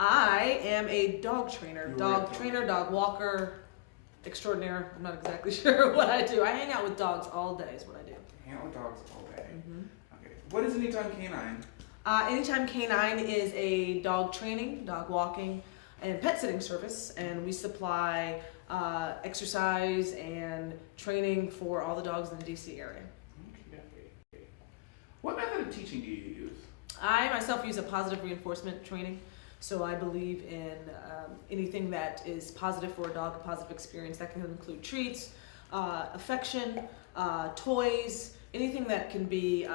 I am a dog trainer, You're dog walker extraordinaire. I'm not exactly sure what I do. I hang out with dogs all day is what I do. Hang out with dogs all day. Mm-hmm. Okay. What is Anytime Canine? Anytime Canine is a dog training, dog walking, and pet sitting service, and we supply exercise and training for all the dogs in the DC area. Okay. What method of teaching do you use? I myself use a positive reinforcement training, so I believe in anything that is positive for a dog, a positive experience. That can include treats, affection, toys, anything that can be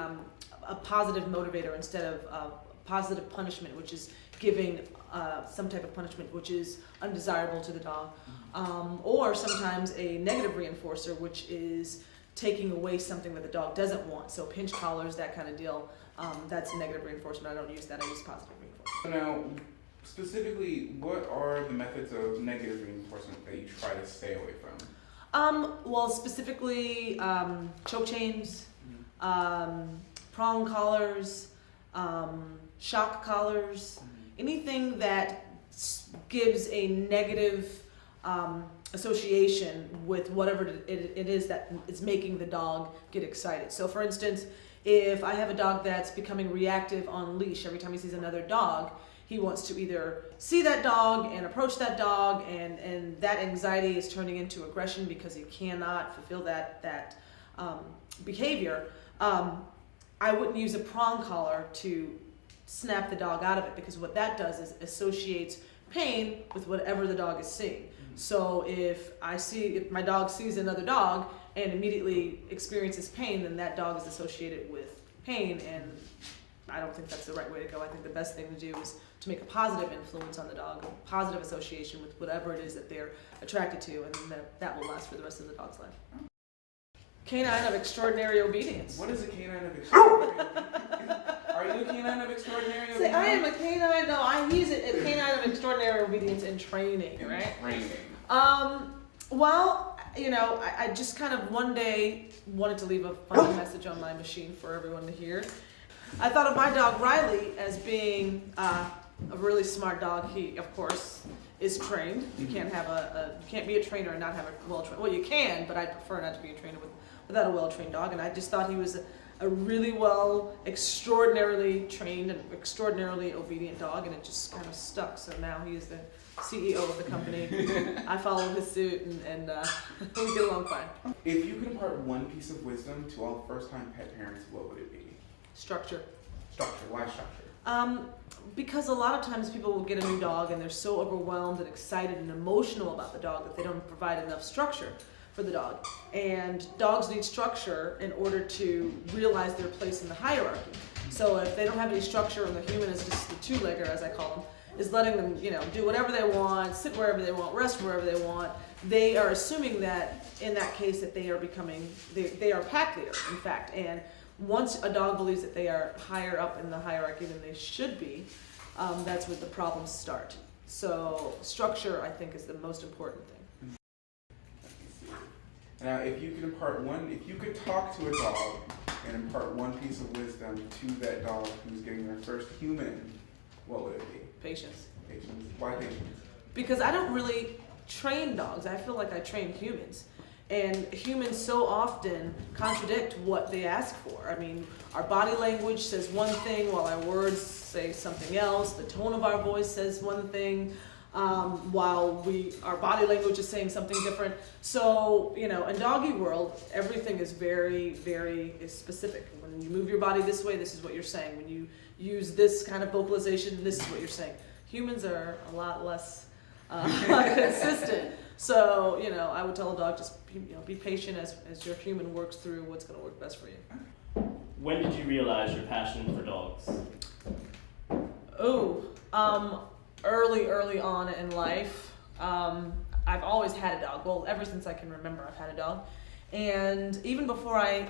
a positive motivator instead of positive punishment, which is giving some type of punishment which is undesirable to the dog, or sometimes a negative reinforcer, which is taking away something that the dog doesn't want. So pinch collars, that kind of deal. That's a negative reinforcement. I don't use that. I use positive reinforcement. Now, specifically, what are the methods of negative reinforcement that you try to stay away from? Well, specifically, choke chains, prong collars, shock collars, anything that gives a negative association with whatever it is that is making the dog get excited. So for instance, if I have a dog that's becoming reactive on leash, every time he sees another dog, he wants to either see that dog and approach that dog, and that anxiety is turning into aggression because he cannot fulfill that behavior. I wouldn't use a prong collar to snap the dog out of it, because what that does is associates pain with whatever the dog is seeing. So if my dog sees another dog and immediately experiences pain, then that dog is associated with pain, and I don't think that's the right way to go. I think the best thing to do is to make a positive influence on the dog, a positive association with whatever it is that they're attracted to, and that will last for the rest of the dog's life. Canine of extraordinary obedience. What is a canine of extraordinary obedience? Are you a canine of extraordinary obedience? See, I am a canine. No, I use it as canine of extraordinary obedience in training, right? Training. Well, I just kind of one day wanted to leave a funny message on my machine for everyone to hear. I thought of my dog Riley as being a really smart dog. He, of course, is trained. You can't have you can't be a trainer and not have a well-trained. Well, you can, but I prefer not to be a trainer without a well-trained dog. And I just thought he was a really extraordinarily trained and extraordinarily obedient dog, and it just kind of stuck. So now he is the CEO of the company. I follow his suit, and we get along fine. If you could impart one piece of wisdom to all first-time pet parents, what would it be? Structure. Structure. Why structure? Because a lot of times people will get a new dog and they're so overwhelmed and excited and emotional about the dog that they don't provide enough structure for the dog. And dogs need structure in order to realize their place in the hierarchy. So if they don't have any structure and the human is just the two-legger, as I call them, is letting them, do whatever they want, sit wherever they want, rest wherever they want, they are assuming that in that case that they are they are pack leader, in fact. And once a dog believes that they are higher up in the hierarchy than they should be, that's where the problems start. So structure, I think, is the most important thing. Now, if you could talk to a dog and impart one piece of wisdom to that dog who's getting their first human, what would it be? Patience. Patience. Why patience? Because I don't really train dogs. I feel like I train humans. And humans so often contradict what they ask for. I mean, our body language says one thing while our words say something else. The tone of our voice says one thing while our body language is saying something different. So, in doggy world, everything is very, very specific. When you move your body this way, this is what you're saying. When you use this kind of vocalization, this is what you're saying. Humans are a lot less consistent. So, I would tell a dog, just be patient as your human works through what's going to work best for you. When did you realize your passion for dogs? Early on in life. I've always had a dog. Well, ever since I can remember, I've had a dog. And even before I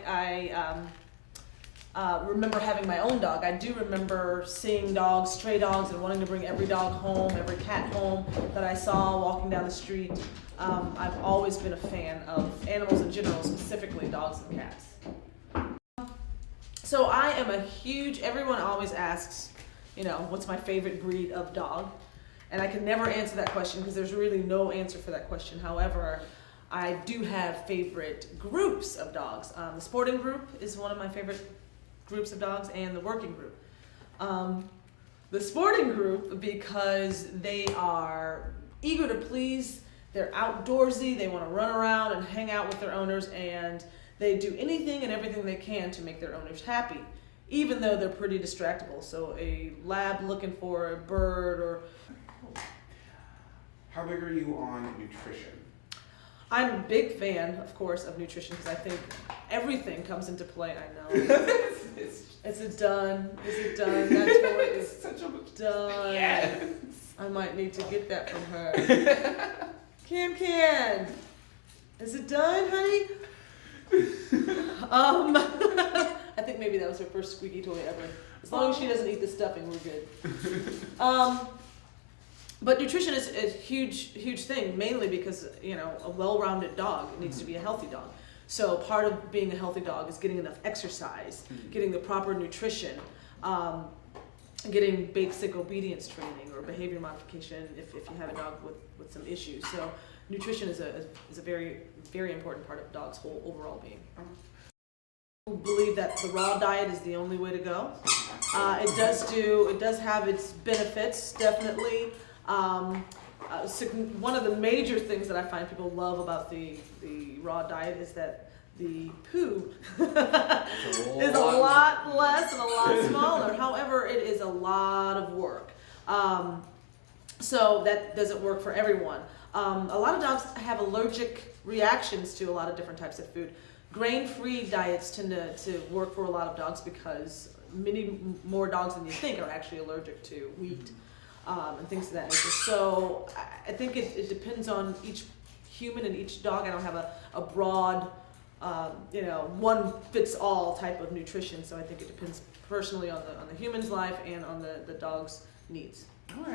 remember having my own dog, I do remember seeing dogs, stray dogs, and wanting to bring every dog home, every cat home that I saw walking down the street. I've always been a fan of animals in general, specifically dogs and cats. So I am everyone always asks, what's my favorite breed of dog? And I can never answer that question because there's really no answer for that question. However, I do have favorite groups of dogs. The sporting group is one of my favorite groups of dogs, and the working group. The sporting group, because they are eager to please, they're outdoorsy, they want to run around and hang out with their owners, and they do anything and everything they can to make their owners happy, even though they're pretty distractible. So a lab looking for a bird or... How big are you on nutrition? I'm a big fan, of course, of nutrition because I think everything comes into play. I know. Is it done? Is it done? That toy is done. Yes. I might need to get that from her. Can. Is it done, honey? I think maybe that was her first squeaky toy ever. As long as she doesn't eat the stuffing, we're good. But nutrition is a huge thing, mainly because, you know, a well-rounded dog needs to be a healthy dog. So part of being a healthy dog is getting enough exercise, getting the proper nutrition, getting basic obedience training or behavior modification if you have a dog with some issues. So nutrition is a very, very important part of a dog's whole overall being. Who believe that the raw diet is the only way to go. It does have its benefits, definitely. One of the major things that I find people love about the raw diet is that the poo is a lot less and a lot smaller. However, it is a lot of work. So that doesn't work for everyone. A lot of dogs have allergic reactions to a lot of different types of food. Grain-free diets tend to work for a lot of dogs because many more dogs than you think are actually allergic to wheat. And things of that nature. So I think it depends on each human and each dog. I don't have a broad, one fits all type of nutrition. So I think it depends personally on the human's life and on the dog's needs.